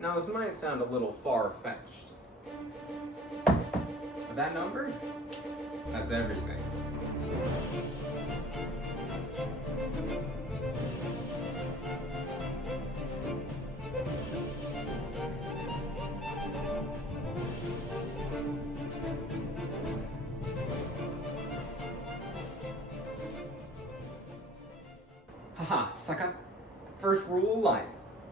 Now this might sound a little far-fetched, but that number, that's everything. Haha, sucker. First rule of life,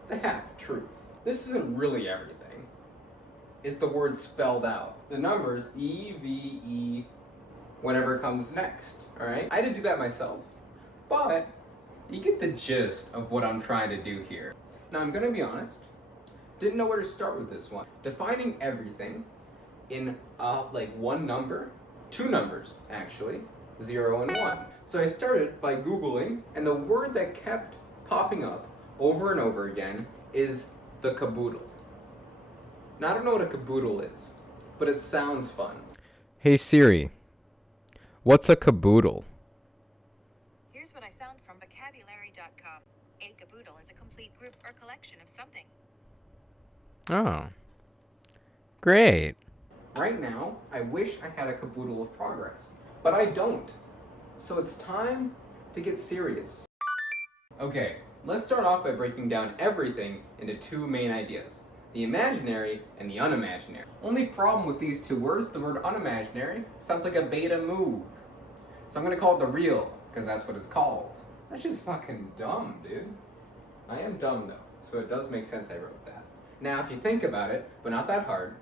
the half-truth. This isn't really everything. It's the word spelled out. The numbers E, V, E, whatever comes next, alright? I didn't do that myself, but you get the gist of what I'm trying to do here. Now I'm gonna be honest, didn't know where to start with this one. Defining everything in like one number, two numbers actually, 0 and 1. So I started by Googling, and the word that kept popping up over and over again is the caboodle. Now I don't know what a caboodle is, but it sounds fun. Hey Siri, what's a caboodle? Here's what I found from vocabulary.com. A caboodle is a complete group or collection of something. Oh, great. Right now, I wish I had a caboodle of progress, but I don't. So it's time to get serious. Okay, let's start off by breaking down everything into two main ideas. The imaginary and the unimaginary. Only problem with these two words, the word unimaginary sounds like a beta move. So I'm gonna call it the real, because that's what it's called. That's just fucking dumb, dude. I am dumb though, so it does make sense I wrote that. Now if you think about it, but not that hard,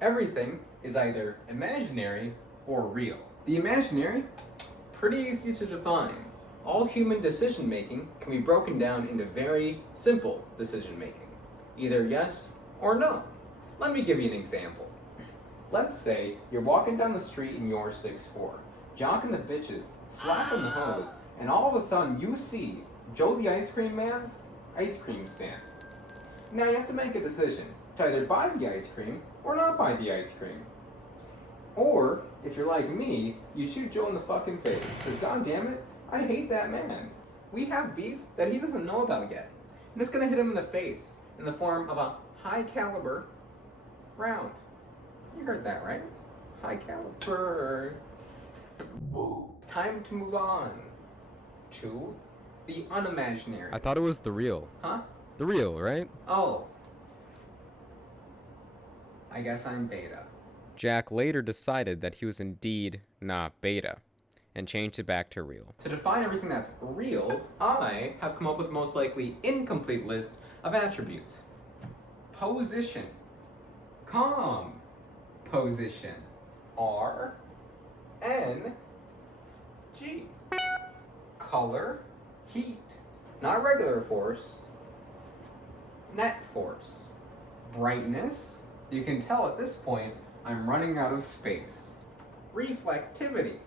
everything is either imaginary or real. The imaginary, pretty easy to define. All human decision making can be broken down into very simple decision making. Either yes or no. Let me give you an example. Let's say you're walking down the street and you're 6'4", jocking the bitches, slapping the hose, and all of a sudden you see Joe the Ice Cream Man's ice cream stand. Now you have to make a decision to either buy the ice cream or not buy the ice cream. Or, if you're like me, you shoot Joe in the fucking face, because goddammit, I hate that man. We have beef that he doesn't know about yet, and it's gonna hit him in the face in the form of a high caliber round. You heard that, right? High caliber. It's time to move on to the unimaginary. I thought it was the real. Huh? The real, right? Oh. I guess I'm beta. Jack later decided that he was indeed not beta, and changed it back to real. To define everything that's real, I have come up with the most likely incomplete list of attributes. Position. Calm. Position. R. N. G. Color. Heat. Not regular force. Net force. Brightness. You can tell at this point I'm running out of space. Reflectivity.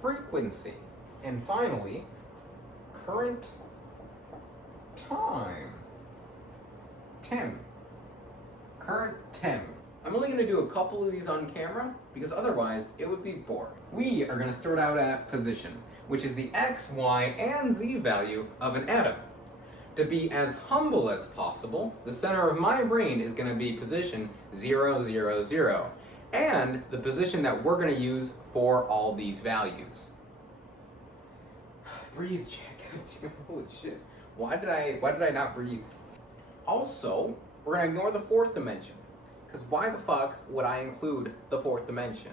Frequency. And finally, current time. Tim. Current Tim. I'm only going to do a couple of these on camera because otherwise it would be boring. We are going to start out at position, which is the x, y, and z value of an atom. To be as humble as possible, the center of my brain is going to be position 0, 0, 0, and the position that we're going to use for all these values. Breathe, Jack. Holy shit. Why did I not breathe? Also, we're going to ignore the fourth dimension, because why the fuck would I include the fourth dimension?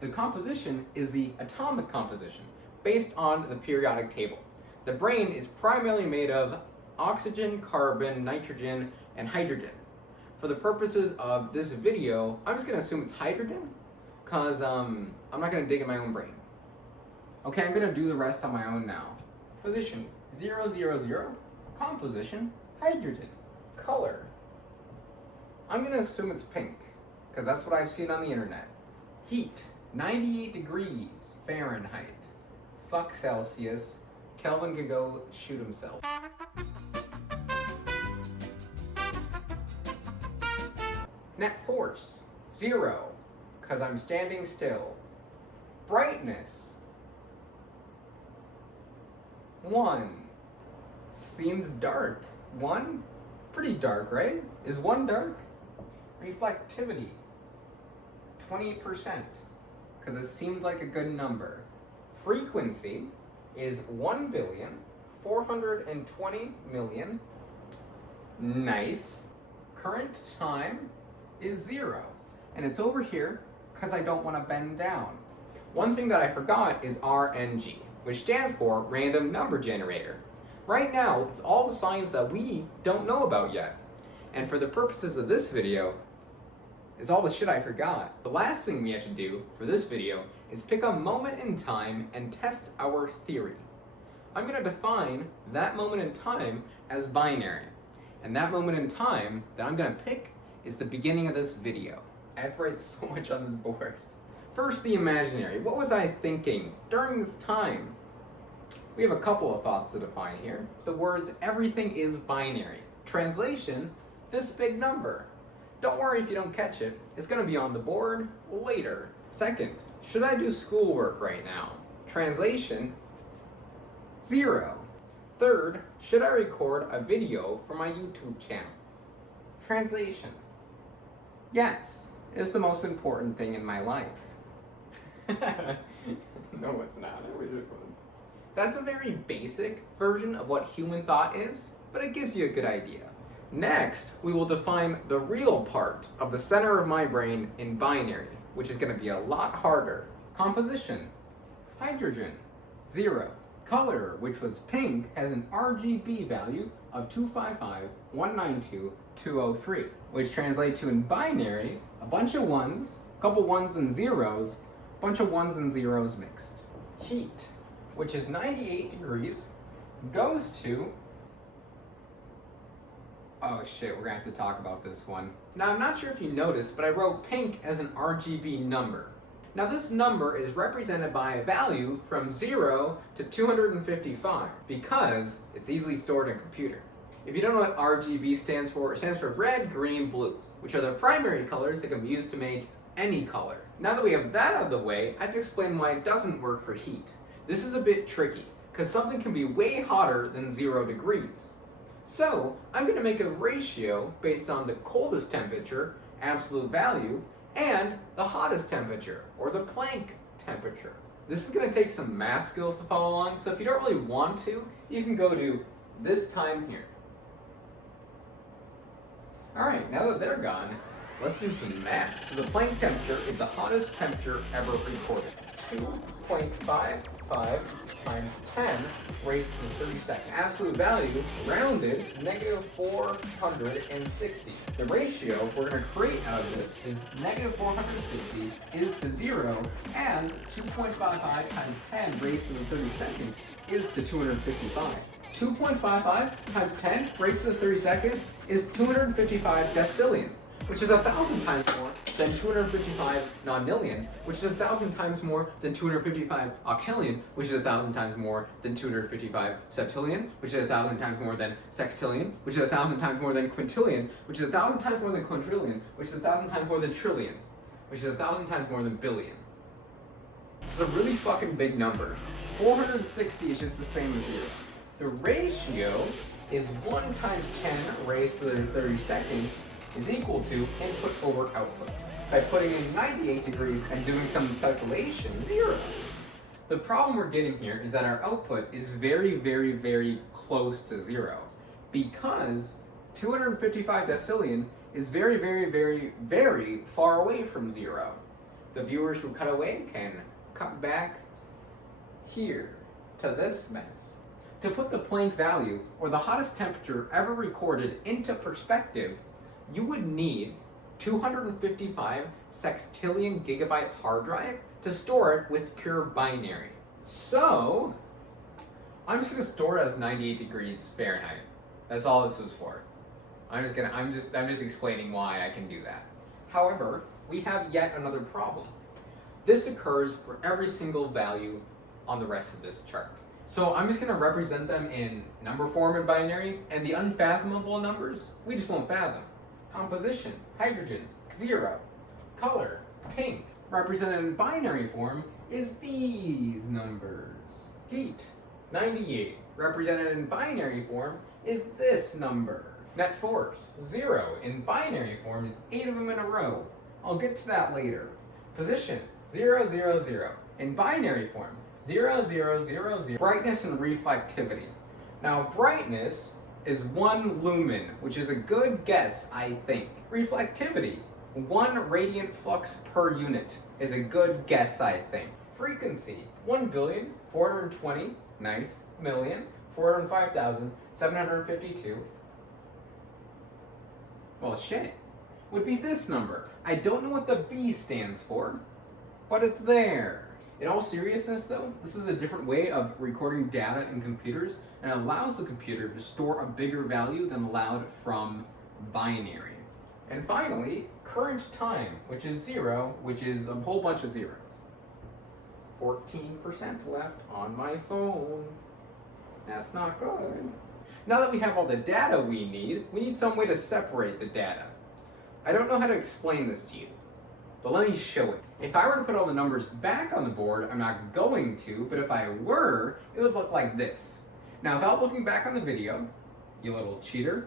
The composition is the atomic composition, based on the periodic table. The brain is primarily made of oxygen, carbon, nitrogen, and hydrogen. For the purposes of this video, I'm just going to assume it's hydrogen, because I'm not going to dig in my own brain. Okay, I'm going to do the rest on my own now. Position, 0, 0, 0. Composition, hydrogen. Color, I'm going to assume it's pink, because that's what I've seen on the internet. Heat, 98 degrees Fahrenheit. Fuck Celsius. Kelvin could go shoot himself. Net force, 0, because I'm standing still. Brightness, 1. Seems dark. 1? Pretty dark, right? Is 1 dark? Reflectivity, 20%, because it seemed like a good number. Frequency is 1,420,000,000. Nice. Current time is 0. And it's over here because I don't want to bend down. One thing that I forgot is RNG, which stands for Random Number Generator. Right now, it's all the signs that we don't know about yet. And for the purposes of this video, is all the shit I forgot. The last thing we have to do for this video is pick a moment in time and test our theory. I'm going to define that moment in time as binary. And that moment in time that I'm going to pick is the beginning of this video. I have to write so much on this board. First, the imaginary. What was I thinking during this time? We have a couple of thoughts to define here. The words, everything is binary. Translation, this big number. Don't worry if you don't catch it. It's going to be on the board later. Second, should I do schoolwork right now? Translation, 0. Third, should I record a video for my YouTube channel? Translation, yes, it's the most important thing in my life. No, it's not. I wish it was. That's a very basic version of what human thought is, but it gives you a good idea. Next, we will define the real part of the center of my brain in binary, which is going to be a lot harder. Composition, hydrogen, 0. Color, which was pink, has an RGB value of 255,192,203, which translates to in binary, a bunch of 1s, a couple 1s and 0s, a bunch of 1s and 0s mixed. Heat, which is 98 degrees, goes to... Oh shit, we're gonna have to talk about this one. Now, I'm not sure if you noticed, but I wrote pink as an RGB number. Now, this number is represented by a value from 0 to 255 because it's easily stored in a computer. If you don't know what RGB stands for, it stands for red, green, blue, which are the primary colors that can be used to make any color. Now that we have that out of the way, I have to explain why it doesn't work for heat. This is a bit tricky, because something can be way hotter than 0 degrees. So, I'm going to make a ratio based on the coldest temperature, absolute value, and the hottest temperature, or the Planck temperature. This is going to take some math skills to follow along, so if you don't really want to, you can go to this time here. Alright, now that they're gone, let's do some math. So the Planck temperature is the hottest temperature ever recorded. 2.55 times 10 raised to the 32nd. Absolute value, rounded, negative 460. The ratio we're going to create out of this is negative 460 is to 0, and 2.55 times 10 raised to the 32nd is to 255. 2.55 times 10 raised to the 32nd is 255 decillion, which is 1,000 times more than 255 nonillion, which is 1,000 times more than 255 octillion, which is 1,000 times more than 255 septillion, which is 1,000 times more than sextillion, which is 1,000 times more than quintillion, which is 1,000 times more than quadrillion, which is 1,000 times more than trillion, which is 1,000 times more than billion. This is a really fucking big number. 460 is just the same as 0. The ratio is 1 times 10 raised to the 32nd is equal to input over output. By putting in 98 degrees and doing some calculation, 0. The problem we're getting here is that our output is very, very, very close to 0 because 255 decillion is very, very, very, very far away from 0. The viewers who cut away can cut back here to this mess. To put the Planck value, or the hottest temperature ever recorded, into perspective, you would need 255 sextillion gigabyte hard drive to store it with pure binary. So, I'm just gonna store it as 98 degrees Fahrenheit. That's all this was for. I'm just explaining why I can do that. However, we have yet another problem. This occurs for every single value on the rest of this chart. So I'm just going to represent them in number form in binary, and the unfathomable numbers, we just won't fathom. Composition, hydrogen, 0. Color, pink. Represented in binary form is these numbers. Heat, 98. Represented in binary form is this number. Net force, 0. In binary form is 8 of them in a row. I'll get to that later. Position, 0, 0, 0. In binary form, 0, 0, 0, 0. Brightness and reflectivity. Now, brightness is 1 lumen, which is a good guess, I think. Reflectivity, 1 radiant flux per unit, is a good guess, I think. Frequency, 1,420, nice, million, 405,752. Well, shit. Would be this number. I don't know what the B stands for, but it's there. In all seriousness though, this is a different way of recording data in computers and allows the computer to store a bigger value than allowed from binary. And finally, current time, which is 0, which is a whole bunch of zeros. 14% left on my phone. That's not good. Now that we have all the data we need some way to separate the data. I don't know how to explain this to you, but let me show it. If I were to put all the numbers back on the board, I'm not going to, but if I were, it would look like this. Now, without looking back on the video, you little cheater,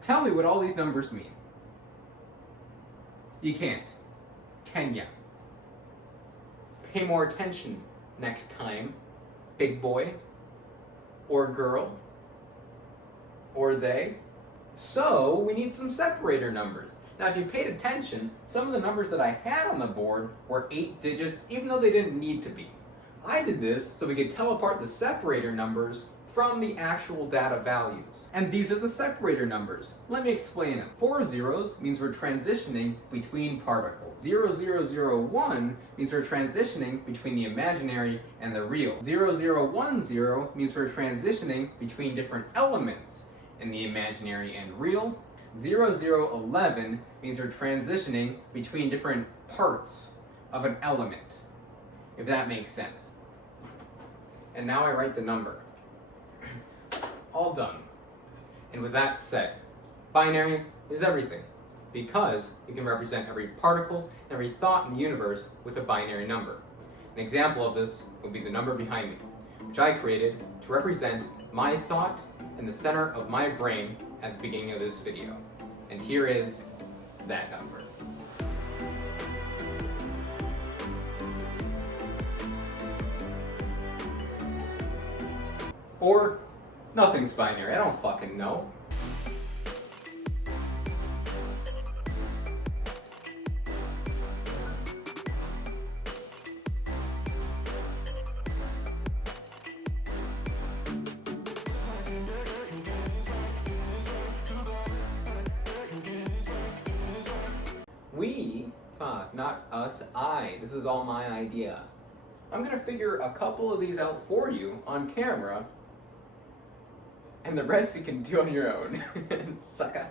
tell me what all these numbers mean. You can't. Can ya? Pay more attention next time, big boy, or girl, or they. So, we need some separator numbers. Now, if you paid attention, some of the numbers that I had on the board were 8 digits, even though they didn't need to be. I did this so we could tell apart the separator numbers from the actual data values. And these are the separator numbers. Let me explain them. 4 zeros means we're transitioning between particles. 0001 means we're transitioning between the imaginary and the real. 0010 means we're transitioning between different elements in the imaginary and real. 0011 means we're transitioning between different parts of an element, if that makes sense. And now I write the number. All done. And with that said, binary is everything, because we can represent every particle and every thought in the universe with a binary number. An example of this would be the number behind me, which I created to represent my thought in the center of my brain at the beginning of this video. And here is that number. Or nothing's binary, I don't fucking know. We, not us, I. This is all my idea. I'm gonna figure a couple of these out for you on camera, and the rest you can do on your own. Sucker.